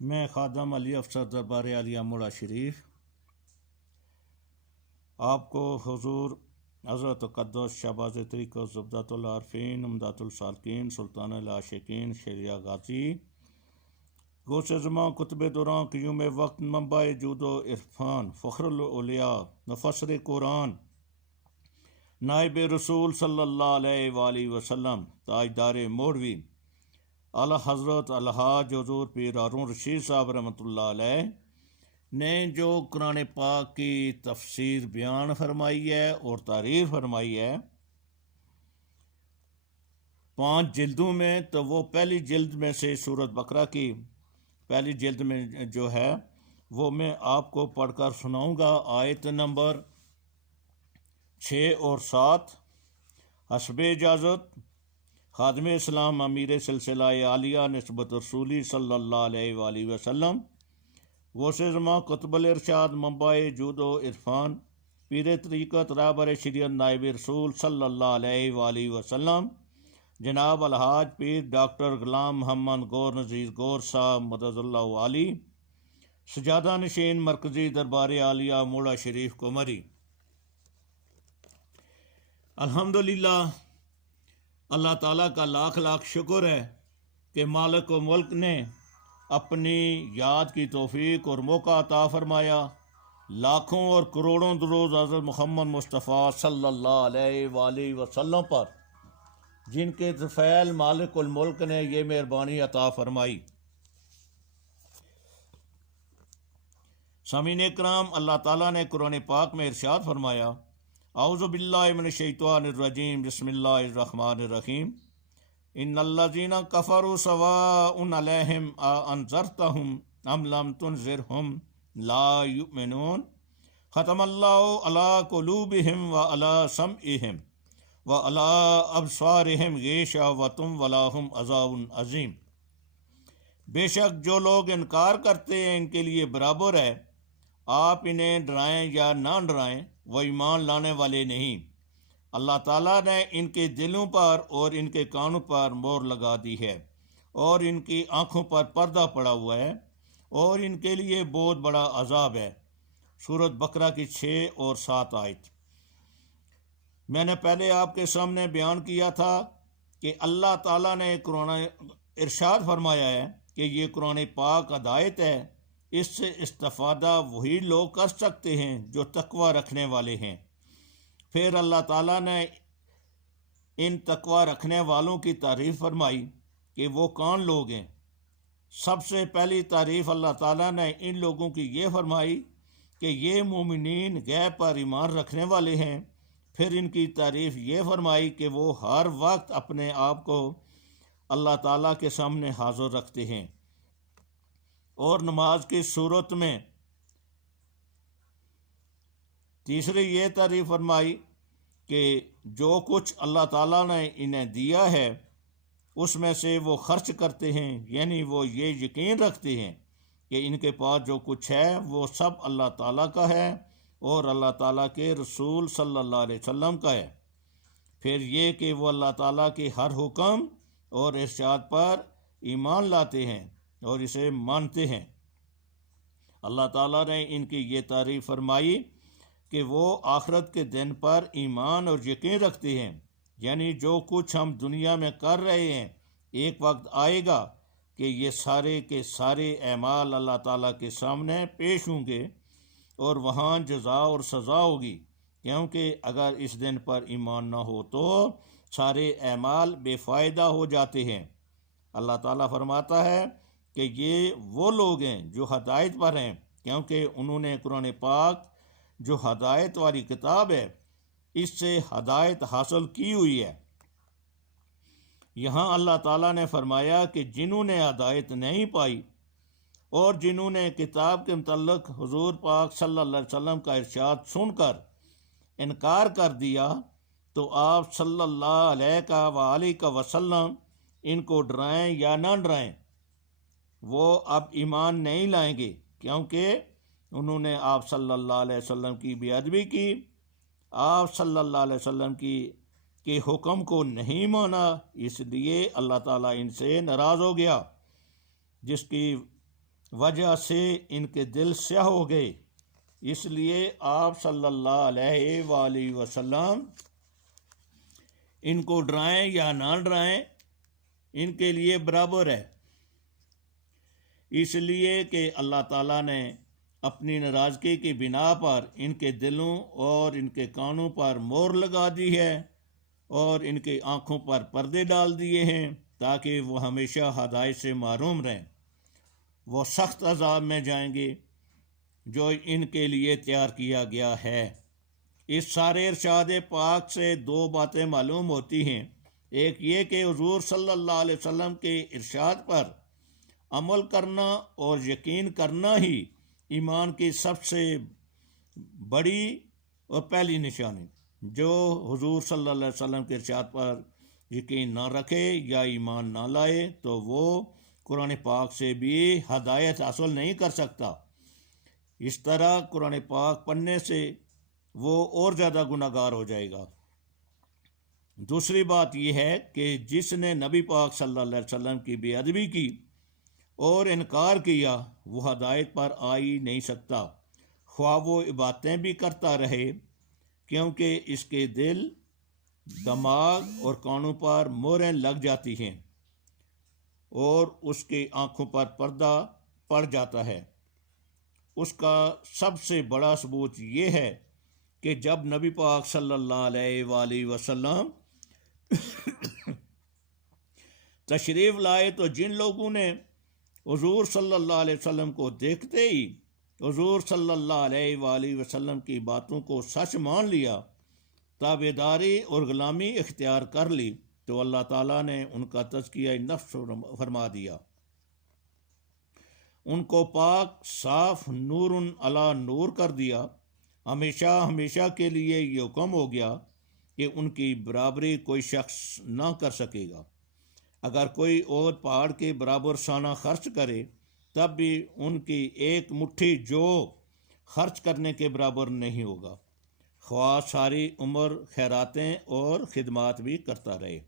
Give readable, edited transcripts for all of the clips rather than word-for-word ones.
میں خادم علی افسر دربار عالیہ موڑا شریف آپ کو حضور حضرت قدس شہباز طریقہ زبدۃ العارفین امداد السالکین سلطان العاشقین شیریہ غازی غوث زماں قطب دوران قیوم وقت منبع جود و عرفان فخر الاولیاء مفسر قرآن نائب رسول صلی اللہ علیہ وآلہ وسلم تاجدار موڑوی اعلی حضرت الحاج حضور پیر ہارون رشید صاحب رحمۃ اللہ علیہ نے جو قرآن پاک کی تفسیر بیان فرمائی ہے اور تعریف فرمائی ہے 5 جلدوں میں، تو وہ پہلی جلد میں سے سورۃ بقرہ کی پہلی جلد میں جو ہے وہ میں آپ کو پڑھ کر سناؤں گا، آیت نمبر 6 اور 7۔ حسب اجازت خادم اسلام امیر سلسلہ عالیہ نسبت رسولی صلی اللہ علیہ وآلہ وسلم غوث زماں قطب الارشاد منبع جود و عرفان پیر طریقت رہبر شریعت نائب رسول صلی اللہ علیہ وآلہ وسلم جناب الحاج پیر ڈاکٹر غلام محمد گور نذیر گور صاحب مدد اللہ علی سجادہ نشین مرکزی دربار عالیہ موڑا شریف کو مری۔ الحمدللہ، اللہ تعالیٰ کا لاکھ لاکھ شکر ہے کہ مالک و ملک نے اپنی یاد کی توفیق اور موقع عطا فرمایا۔ لاکھوں اور کروڑوں درود حضرت محمد مصطفیٰ صلی اللہ علیہ وآلہ وسلم پر، جن کے طفیل مالک الملک نے یہ مہربانی عطا فرمائی۔ سامعین اکرام، اللہ تعالیٰ نے قرآن پاک میں ارشاد فرمایا، اعوذ باللہ من الشیطان الرجیم، بسم اللہ الرحمن الرحیم، ان الذین کفروا سواء علیہم انذرتہم ام لم تنذرہم لا یؤمنون، ختم اللہ علی قلوبہم وعلی سمعہم وعلی ابصارہم غشاوۃ ولہم عذاب عظیم۔ بے شک جو لوگ انکار کرتے ہیں ان کے لیے برابر ہے، آپ انہیں ڈرائیں یا نہ ڈرائیں، وہ ایمان لانے والے نہیں۔ اللہ تعالیٰ نے ان کے دلوں پر اور ان کے کانوں پر مہر لگا دی ہے، اور ان کی آنکھوں پر پردہ پڑا ہوا ہے، اور ان کے لیے بہت بڑا عذاب ہے۔ سورۃ بقرہ کی 6 اور 7 آیت۔ میں نے پہلے آپ کے سامنے بیان کیا تھا کہ اللہ تعالیٰ نے قرآن ارشاد فرمایا ہے کہ یہ قرآن پاک ہدایت ہے، اس سے استفادہ وہی لوگ کر سکتے ہیں جو تقوی رکھنے والے ہیں۔ پھر اللہ تعالیٰ نے ان تقوی رکھنے والوں کی تعریف فرمائی کہ وہ کون لوگ ہیں۔ سب سے پہلی تعریف اللہ تعالیٰ نے ان لوگوں کی یہ فرمائی کہ یہ مومنین غیب پر ایمان رکھنے والے ہیں۔ پھر ان کی تعریف یہ فرمائی کہ وہ ہر وقت اپنے آپ کو اللہ تعالیٰ کے سامنے حاضر رکھتے ہیں، اور نماز کی صورت میں تیسری یہ تعریف فرمائی کہ جو کچھ اللہ تعالیٰ نے انہیں دیا ہے اس میں سے وہ خرچ کرتے ہیں، یعنی وہ یہ یقین رکھتے ہیں کہ ان کے پاس جو کچھ ہے وہ سب اللہ تعالیٰ کا ہے اور اللہ تعالیٰ کے رسول صلی اللہ علیہ وسلم کا ہے۔ پھر یہ کہ وہ اللہ تعالیٰ کے ہر حکم اور ارشاد پر ایمان لاتے ہیں اور اسے مانتے ہیں۔ اللہ تعالیٰ نے ان کی یہ تعریف فرمائی کہ وہ آخرت کے دن پر ایمان اور یقین رکھتے ہیں، یعنی جو کچھ ہم دنیا میں کر رہے ہیں ایک وقت آئے گا کہ یہ سارے کے سارے اعمال اللہ تعالیٰ کے سامنے پیش ہوں گے اور وہاں جزا اور سزا ہوگی، کیونکہ اگر اس دن پر ایمان نہ ہو تو سارے اعمال بے فائدہ ہو جاتے ہیں۔ اللہ تعالیٰ فرماتا ہے کہ یہ وہ لوگ ہیں جو ہدایت پر ہیں، کیونکہ انہوں نے قرآن پاک جو ہدایت والی کتاب ہے اس سے ہدایت حاصل کی ہوئی ہے۔ یہاں اللہ تعالیٰ نے فرمایا کہ جنہوں نے ہدایت نہیں پائی اور جنہوں نے کتاب کے متعلق حضور پاک صلی اللہ علیہ وسلم کا ارشاد سن کر انکار کر دیا، تو آپ صلی اللہ علیہ وآلہ وسلم ان کو ڈرائیں یا نہ ڈرائیں، وہ اب ایمان نہیں لائیں گے، کیونکہ انہوں نے آپ صلی اللہ علیہ وسلم کی بے ادبی کی، آپ صلی اللہ علیہ وسلم کے حکم کو نہیں مانا، اس لیے اللہ تعالیٰ ان سے ناراض ہو گیا، جس کی وجہ سے ان کے دل سیاہ ہو گئے، اس لیے آپ صلی اللہ علیہ وآلہ وسلم ان کو ڈرائیں یا نہ ڈرائیں ان کے لیے برابر ہے، اس لیے کہ اللہ تعالیٰ نے اپنی ناراضگی کی بنا پر ان کے دلوں اور ان کے کانوں پر مہر لگا دی ہے اور ان کی آنکھوں پر پردے ڈال دیے ہیں تاکہ وہ ہمیشہ ہدایت سے محروم رہیں۔ وہ سخت عذاب میں جائیں گے جو ان کے لیے تیار کیا گیا ہے۔ اس سارے ارشاد پاک سے دو باتیں معلوم ہوتی ہیں، ایک یہ کہ حضور صلی اللہ علیہ وسلم کے ارشاد پر عمل کرنا اور یقین کرنا ہی ایمان کی سب سے بڑی اور پہلی نشانی۔ جو حضور صلی اللہ علیہ وسلم کے ارشاد پر یقین نہ رکھے یا ایمان نہ لائے تو وہ قرآن پاک سے بھی ہدایت حاصل نہیں کر سکتا۔ اس طرح قرآن پاک پڑھنے سے وہ اور زیادہ گناہ گار ہو جائے گا۔ دوسری بات یہ ہے کہ جس نے نبی پاک صلی اللہ علیہ وسلم کی بے ادبی کی اور انکار کیا وہ ہدایت پر آ ہی نہیں سکتا، خواہ وہ عبادتیں بھی کرتا رہے، کیونکہ اس کے دل، دماغ اور کانوں پر مہریں لگ جاتی ہیں اور اس کی آنکھوں پر پردہ پڑ جاتا ہے۔ اس کا سب سے بڑا ثبوت یہ ہے کہ جب نبی پاک صلی اللہ علیہ وآلہ وسلم تشریف لائے تو جن لوگوں نے حضور صلی اللہ علیہ وسلم کو دیکھتے ہی حضور صلی اللہ علیہ وآلہ وسلم کی باتوں کو سچ مان لیا، تابعداری اور غلامی اختیار کر لی، تو اللہ تعالیٰ نے ان کا تزکیہ نفس فرما دیا، ان کو پاک صاف نور علی نور کر دیا۔ ہمیشہ ہمیشہ کے لیے یہ حکم ہو گیا کہ ان کی برابری کوئی شخص نہ کر سکے گا۔ اگر کوئی اور پہاڑ کے برابر سانہ خرچ کرے تب بھی ان کی ایک مٹھی جو خرچ کرنے کے برابر نہیں ہوگا، خواہ ساری عمر خیراتیں اور خدمات بھی کرتا رہے۔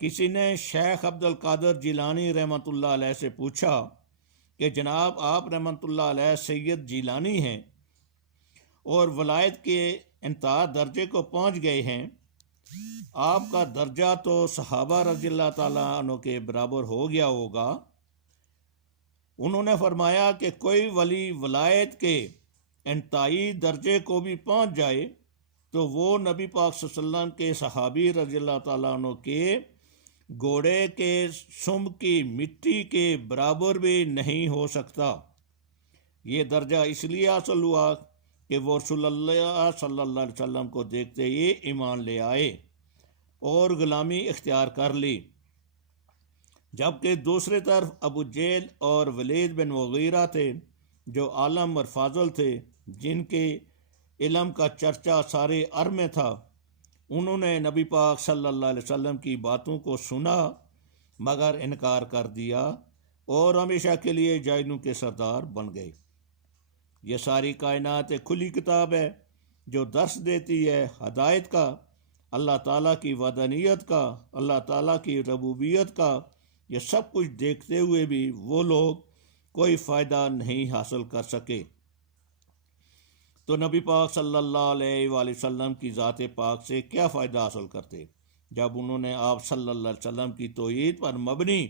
کسی نے شیخ عبد القادر جیلانی رحمۃ اللہ علیہ سے پوچھا کہ جناب آپ رحمۃ اللہ علیہ سید جیلانی ہیں اور ولایت کے انتہا درجے کو پہنچ گئے ہیں، آپ کا درجہ تو صحابہ رضی اللہ تعالیٰ عنہ کے برابر ہو گیا ہوگا۔ انہوں نے فرمایا کہ کوئی ولی ولایت کے انتہائی درجے کو بھی پہنچ جائے تو وہ نبی پاک صلی اللہ علیہ وسلم کے صحابی رضی اللہ تعالیٰ عنہ کے گھوڑے کے سم کی مٹی کے برابر بھی نہیں ہو سکتا۔ یہ درجہ اس لیے حاصل ہوا کہ وہ رسول اللہ صلی اللہ علیہ وسلم کو دیکھتے ہی ایمان لے آئے اور غلامی اختیار کر لی، جبکہ دوسری طرف ابو جہل اور ولید بن مغیرہ تھے جو عالم اور فاضل تھے، جن کے علم کا چرچا سارے عرب میں تھا۔ انہوں نے نبی پاک صلی اللہ علیہ وسلم کی باتوں کو سنا مگر انکار کر دیا اور ہمیشہ کے لیے جاہلوں کے سردار بن گئے۔ یہ ساری کائنات ایک کھلی کتاب ہے جو درس دیتی ہے ہدایت کا، اللہ تعالیٰ کی وحدانیت کا، اللہ تعالیٰ کی ربوبیت کا۔ یہ سب کچھ دیکھتے ہوئے بھی وہ لوگ کوئی فائدہ نہیں حاصل کر سکے، تو نبی پاک صلی اللہ علیہ وآلہ وسلم کی ذات پاک سے کیا فائدہ حاصل کرتے؟ جب انہوں نے آپ صلی اللہ علیہ وسلم کی توحید پر مبنی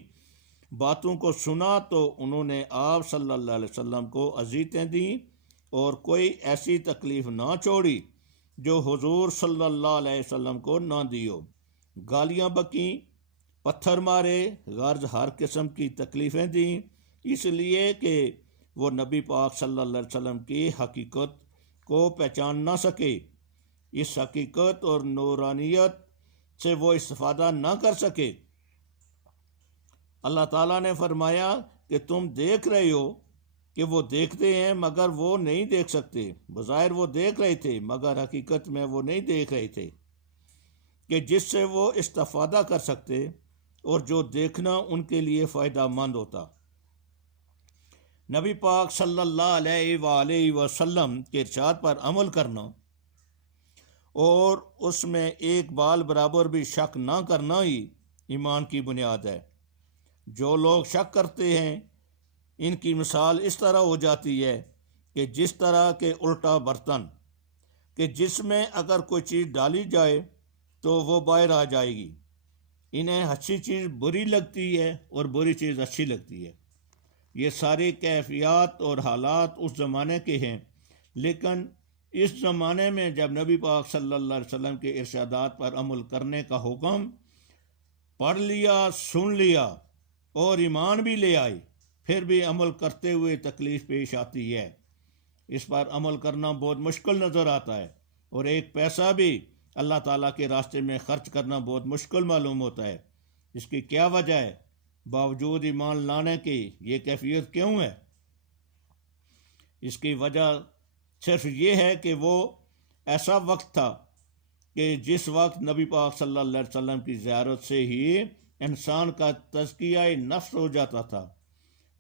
باتوں کو سنا تو انہوں نے آپ صلی اللہ علیہ وسلم کو اذیتیں دیں اور کوئی ایسی تکلیف نہ چھوڑی جو حضور صلی اللہ علیہ وسلم کو نہ دی ہو۔ گالیاں بکیں، پتھر مارے، غرض ہر قسم کی تکلیفیں دیں، اس لیے کہ وہ نبی پاک صلی اللہ علیہ وسلم کی حقیقت کو پہچان نہ سکے، اس حقیقت اور نورانیت سے وہ استفادہ نہ کر سکے۔ اللہ تعالیٰ نے فرمایا کہ تم دیکھ رہے ہو کہ وہ دیکھتے ہیں مگر وہ نہیں دیکھ سکتے، بظاہر وہ دیکھ رہے تھے مگر حقیقت میں وہ نہیں دیکھ رہے تھے کہ جس سے وہ استفادہ کر سکتے اور جو دیکھنا ان کے لیے فائدہ مند ہوتا۔ نبی پاک صلی اللہ علیہ وآلہ وسلم کے ارشاد پر عمل کرنا اور اس میں ایک بال برابر بھی شک نہ کرنا ہی ایمان کی بنیاد ہے۔ جو لوگ شک کرتے ہیں ان کی مثال اس طرح ہو جاتی ہے کہ جس طرح کے الٹا برتن کہ جس میں اگر کوئی چیز ڈالی جائے تو وہ باہر آ جائے گی۔ انہیں اچھی چیز بری لگتی ہے اور بری چیز اچھی لگتی ہے۔ یہ ساری کیفیات اور حالات اس زمانے کے ہیں، لیکن اس زمانے میں جب نبی پاک صلی اللہ علیہ وسلم کے ارشادات پر عمل کرنے کا حکم پڑھ لیا، سن لیا اور ایمان بھی لے آئے، پھر بھی عمل کرتے ہوئے تکلیف پیش آتی ہے۔ اس پر عمل کرنا بہت مشکل نظر آتا ہے، اور ایک پیسہ بھی اللہ تعالیٰ کے راستے میں خرچ کرنا بہت مشکل معلوم ہوتا ہے۔ اس کی کیا وجہ ہے؟ باوجود ایمان لانے کی یہ کیفیت کیوں ہے؟ اس کی وجہ صرف یہ ہے کہ وہ ایسا وقت تھا کہ جس وقت نبی پاک صلی اللہ علیہ وسلم کی زیارت سے ہی انسان کا تزکیہ نفس ہو جاتا تھا۔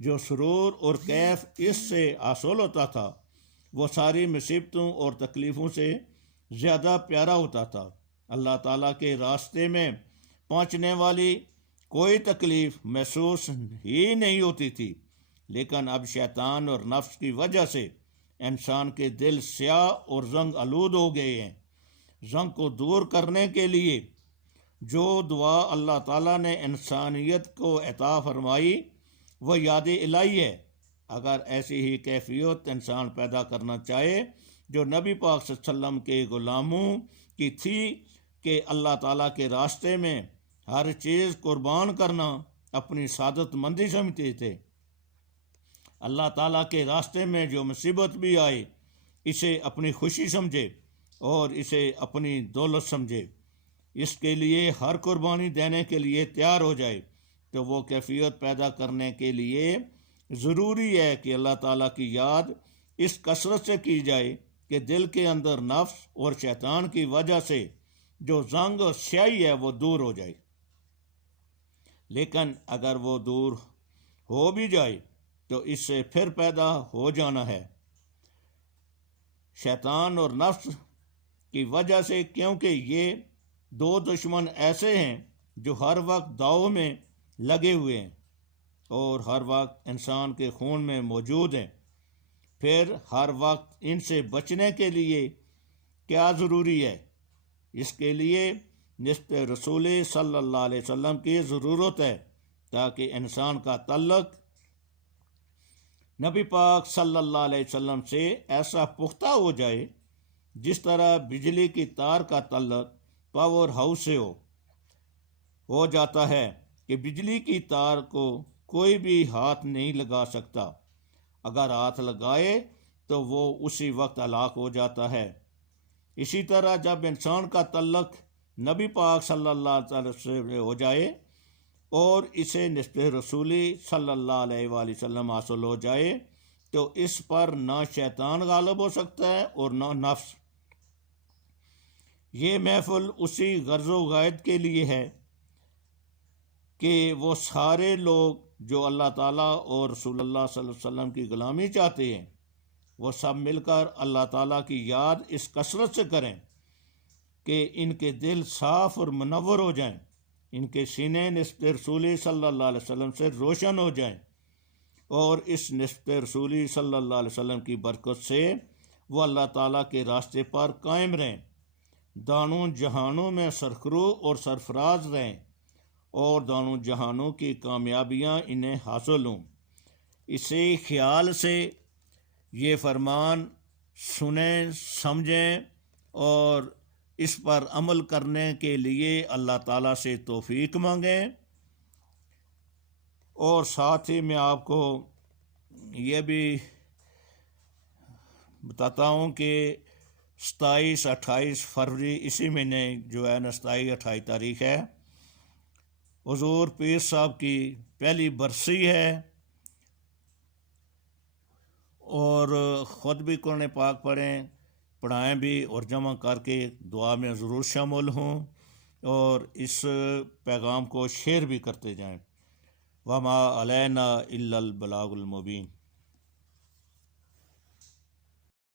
جو سرور اور کیف اس سے حاصل ہوتا تھا وہ ساری مصیبتوں اور تکلیفوں سے زیادہ پیارا ہوتا تھا۔ اللہ تعالیٰ کے راستے میں پہنچنے والی کوئی تکلیف محسوس ہی نہیں ہوتی تھی، لیکن اب شیطان اور نفس کی وجہ سے انسان کے دل سیاہ اور زنگ آلود ہو گئے ہیں۔ زنگ کو دور کرنے کے لیے جو دعا اللہ تعالیٰ نے انسانیت کو عطا فرمائی وہ یاد الہی ہے۔ اگر ایسی ہی کیفیت انسان پیدا کرنا چاہے جو نبی پاک صلی اللہ علیہ وسلم کے غلاموں کی تھی کہ اللہ تعالیٰ کے راستے میں ہر چیز قربان کرنا اپنی سعادت مندی سمجھتے تھے، اللہ تعالیٰ کے راستے میں جو مصیبت بھی آئے اسے اپنی خوشی سمجھے اور اسے اپنی دولت سمجھے، اس کے لیے ہر قربانی دینے کے لیے تیار ہو جائے، تو وہ کیفیت پیدا کرنے کے لیے ضروری ہے کہ اللہ تعالیٰ کی یاد اس کثرت سے کی جائے کہ دل کے اندر نفس اور شیطان کی وجہ سے جو زنگ اور سیاہی ہے وہ دور ہو جائے۔ لیکن اگر وہ دور ہو بھی جائے تو اس سے پھر پیدا ہو جانا ہے شیطان اور نفس کی وجہ سے، کیونکہ یہ دو دشمن ایسے ہیں جو ہر وقت داؤ میں لگے ہوئے ہیں اور ہر وقت انسان کے خون میں موجود ہیں۔ پھر ہر وقت ان سے بچنے کے لیے کیا ضروری ہے؟ اس کے لیے نسبت رسول صلی اللہ علیہ وسلم کی ضرورت ہے، تاکہ انسان کا تعلق نبی پاک صلی اللہ علیہ وسلم سے ایسا پختہ ہو جائے جس طرح بجلی کی تار کا تعلق پاور ہاؤس سے ہو جاتا ہے کہ بجلی کی تار کو کوئی بھی ہاتھ نہیں لگا سکتا، اگر ہاتھ لگائے تو وہ اسی وقت ہلاک ہو جاتا ہے۔ اسی طرح جب انسان کا تعلق نبی پاک صلی اللہ علیہ وسلم سے ہو جائے اور اسے نسبت رسولی صلی اللہ علیہ وآلہ وسلم حاصل ہو جائے تو اس پر نہ شیطان غالب ہو سکتا ہے اور نہ نفس۔ یہ محفل اسی غرض و غائد کے لیے ہے کہ وہ سارے لوگ جو اللہ تعالیٰ اور رسول اللہ صلی اللہ علیہ وسلم کی غلامی چاہتے ہیں وہ سب مل کر اللہ تعالیٰ کی یاد اس کثرت سے کریں کہ ان کے دل صاف اور منور ہو جائیں، ان کے سینے نسبت رسولی صلی اللہ علیہ وسلم سے روشن ہو جائیں، اور اس نسبت رسولی صلی اللہ علیہ وسلم کی برکت سے وہ اللہ تعالیٰ کے راستے پر قائم رہیں، دانوں جہانوں میں سرخرو اور سرفراز رہیں، اور دانوں جہانوں کی کامیابیاں انہیں حاصل ہوں۔ اسی خیال سے یہ فرمان سنیں، سمجھیں اور اس پر عمل کرنے کے لیے اللہ تعالیٰ سے توفیق مانگیں۔ اور ساتھ ہی میں آپ کو یہ بھی بتاتا ہوں کہ 27-28 فروری اسی مہینے جو ہے نا 27-28 تاریخ ہے، حضور پیر صاحب کی پہلی برسی ہے، اور خود بھی قرآن پاک پڑھیں، پڑھائیں بھی، اور جمع کر کے دعا میں ضرور شامل ہوں، اور اس پیغام کو شیئر بھی کرتے جائیں۔ وما علینا الا البلاغ المبین۔